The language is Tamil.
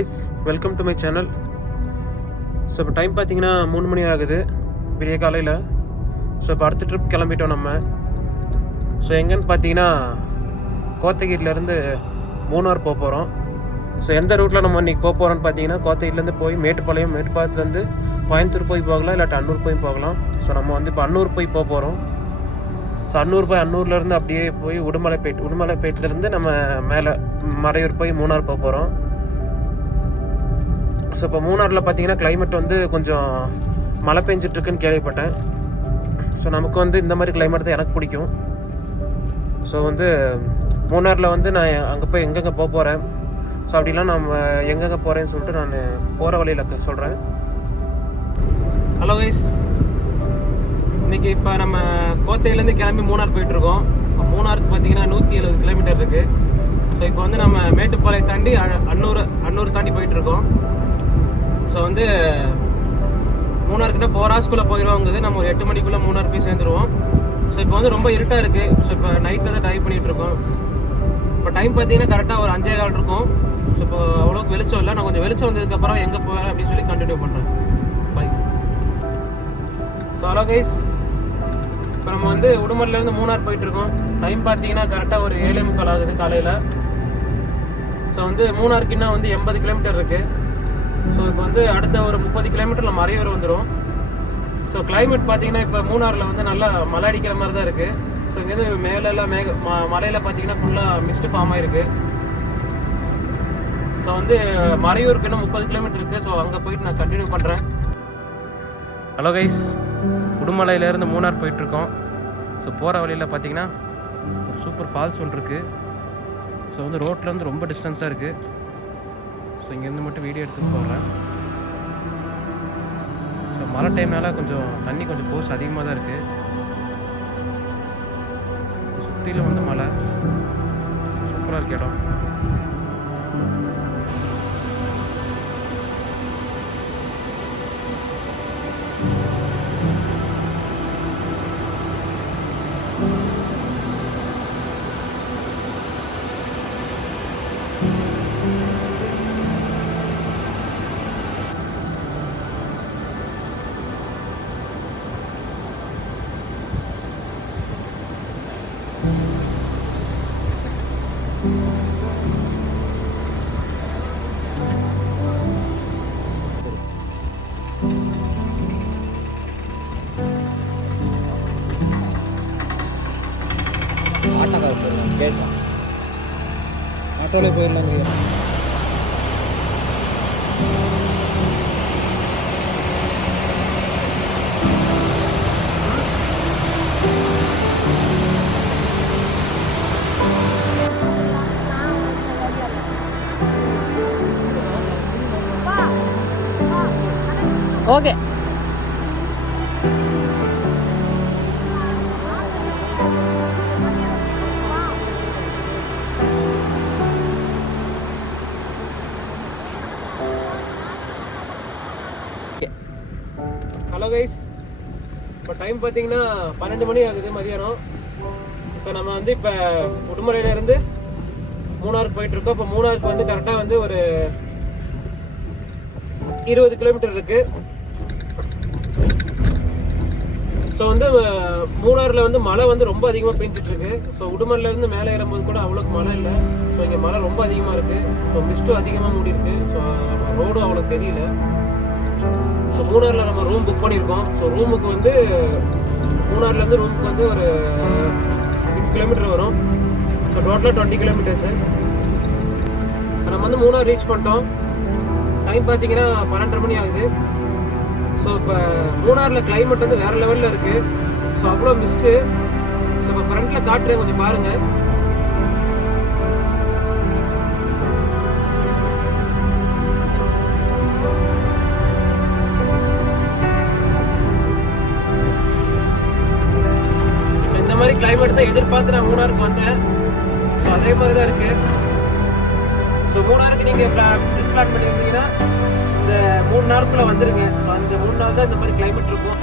Guys, welcome to my channel. So இப்போ டைம் பார்த்தீங்கன்னா 3 மணி ஆகுது விடிய காலையில். ஸோ இப்போ அடுத்த ட்ரிப் கிளம்பிட்டோம் நம்ம. ஸோ எங்கன்னு பார்த்தீங்கன்னா கோத்தகிரிலேருந்து மூணார் போக போகிறோம். ஸோ எந்த ரூட்டில் நம்ம இன்றைக்கி போக போகிறோம்னு பார்த்தீங்கன்னா கோத்தகிரிலேருந்து போய் மேட்டுப்பாளையம், மேட்டுப்பாளையத்துலேருந்து கோயம்புத்தூர் போய் போகலாம், இல்லாட்டி அன்னூர் போய் போகலாம். ஸோ நம்ம வந்து இப்போ அன்னூர் போய் போக போகிறோம். ஸோ அன்னூர்லேருந்து அப்படியே போய் உடுமலைப்பேட்டிலேருந்து நம்ம மேலே மறையூர் போய் மூணார் போக போகிறோம். ஸோ இப்போ மூணாரில் பார்த்தீங்கன்னா கிளைமேட் வந்து கொஞ்சம் மழை பெஞ்சிட்ருக்குன்னு கேள்விப்பட்டேன். ஸோ நமக்கு வந்து இந்த மாதிரி கிளைமேட் தான் எனக்கு பிடிக்கும். ஸோ வந்து மூணாரில் வந்து நான் அங்கே போய் எங்கெங்கே போக போகிறேன், ஸோ அப்படிலாம் நம்ம எங்கெங்கே போகிறேன்னு சொல்லிட்டு நான் போகிற வழியில் சொல்கிறேன். ஹலோ கைஸ், இன்றைக்கி இப்போ நம்ம கோத்தையிலேருந்து கிளம்பி மூணார் போயிட்டுருக்கோம். மூணாருக்கு பார்த்தீங்கன்னா 170 கிலோமீட்டர் இருக்குது. ஸோ இப்போ வந்து நம்ம மேட்டுப்பாளையம் தாண்டி அன்னூர் தாண்டி போயிட்டுருக்கோம். ஸோ வந்து மூணார்கிட்ட 4 ஹவர்ஸ்க்குள்ளே போயிடுவோங்குது. நம்ம ஒரு 8 மணிக்குள்ளே மூணார் போய் சேர்ந்துருவோம். ஸோ இப்போ வந்து ரொம்ப இருட்டாக இருக்குது. ஸோ இப்போ நைட்டில் தான் ட்ரைவ் பண்ணிகிட்ருக்கோம். இப்போ டைம் பார்த்தீங்கன்னா கரெக்டாக ஒரு 5:15 இருக்கும். ஸோ இப்போ அவ்வளோக்கு வெளிச்சம் இல்லை. நான் கொஞ்சம் வெளிச்சம் வந்ததுக்கப்புறம் எங்கே போகிறேன் அப்படின்னு சொல்லி கண்டினியூ பண்ணுறேன். பாய். ஸோ ஹலோ கைஸ், இப்போ நம்ம வந்து உடுமலையிலேருந்து மூணார் போயிட்டுருக்கோம். டைம் பார்த்தீங்கன்னா கரெக்டாக ஒரு 7:45 ஆகுது காலையில். ஸோ வந்து மூணாருக்கு இன்னும் வந்து 80 கிலோமீட்டர் இருக்குது. ஸோ இப்போ வந்து அடுத்த ஒரு 30 கிலோமீட்டரில் மறையூர் வந்துடும். ஸோ கிளைமேட் பார்த்தீங்கன்னா இப்போ மூணாரில் வந்து நல்லா மழை அடிக்கிற மாதிரி தான் இருக்குது. ஸோ இங்கேருந்து மேலெல்லாம் மலையில் பார்த்தீங்கன்னா ஃபுல்லாக மிஸ்ட்டு ஃபார்ம் ஆகிருக்கு. ஸோ வந்து மறையூருக்கு இன்னும் 30 கிலோமீட்டர் இருக்குது. ஸோ அங்கே போயிட்டு நான் கண்டினியூ பண்ணுறேன். ஹலோ கைஸ், உடுமலையிலேருந்து மூணார் போயிட்டுருக்கோம். ஸோ போகிற வழியில் பார்த்தீங்கன்னா ஒரு சூப்பர் ஃபால்ஸ் ஒன்று இருக்குது. ஸோ வந்து ரோட்லேருந்து ரொம்ப டிஸ்டன்ஸாக இருக்குது. ஸோ இங்கேருந்து மட்டும் வீடியோ எடுத்துகிட்டு போடுறேன். ஸோ மழை டைம்னால கொஞ்சம் தண்ணி கொஞ்சம் ஃபோர்ஸ் அதிகமாக தான் இருக்குது. சுற்றிலும் வந்து மழை சூப்பராக இருக்கு இடம். ஆட்டோவில் போயிடலாங்க. ஓகே. ஹலோ கைஸ், இப்போ டைம் பார்த்தீங்கன்னா 12 மணி ஆகுது மதியானம். ஸோ நம்ம வந்து இப்போ உடுமலையிலேருந்து மூணாருக்கு போயிட்டுருக்கோம். இப்போ மூணாருக்கு வந்து கரெக்டாக வந்து ஒரு 20 கிலோமீட்டர் இருக்குது. ஸோ வந்து மூணாரில் வந்து மழை வந்து ரொம்ப அதிகமாக பெஞ்சிட்ருக்கு. ஸோ உடுமலையிலேருந்து மேலே ஏறும்போது கூட அவ்வளோக்கு மழை இல்லை. ஸோ இங்கே மழை ரொம்ப அதிகமாக இருக்குது. ஸோ மிஸ்ட்டும் அதிகமாக மூடி இருக்குது. ஸோ ரோடும் அவ்வளோ தெரியல. ஸோ மூணாரில் நம்ம ரூம் புக் பண்ணியிருக்கோம். ஸோ ரூமுக்கு வந்து மூணார்லேருந்து ரூமுக்கு வந்து ஒரு 6 கிலோமீட்டர் வரும். ஸோ டோட்டலாக 20 கிலோமீட்டர்ஸு. நம்ம வந்து மூணார் ரீச் பண்ணிட்டோம். டைம் பார்த்தீங்கன்னா 12:30 மணி ஆகுது. ஸோ இப்போ மூணாரில் கிளைமேட் வந்து வேறு லெவலில் இருக்குது. ஸோ அவ்வளோ மிஸ்ட்டு. ஸோ இப்போ ஃப்ரண்ட்டில் காட்டுறேன், கொஞ்சம் பாருங்கள். ஸோ இந்த மாதிரி கிளைமேட் தான் எதிர்பார்த்து நான் மூணாருக்கு வந்தேன். ஸோ அதே மாதிரி தான் இருக்குது. ஸோ மூணாருக்கு நீங்கள் பிளான் பண்ணியிருந்தீங்கன்னா இந்த 3 நாளுக்குள்ளே வந்துருங்க. ஸோ அந்த 3 நாள் தான் இந்த மாதிரி கிளைமேட் இருக்கும்.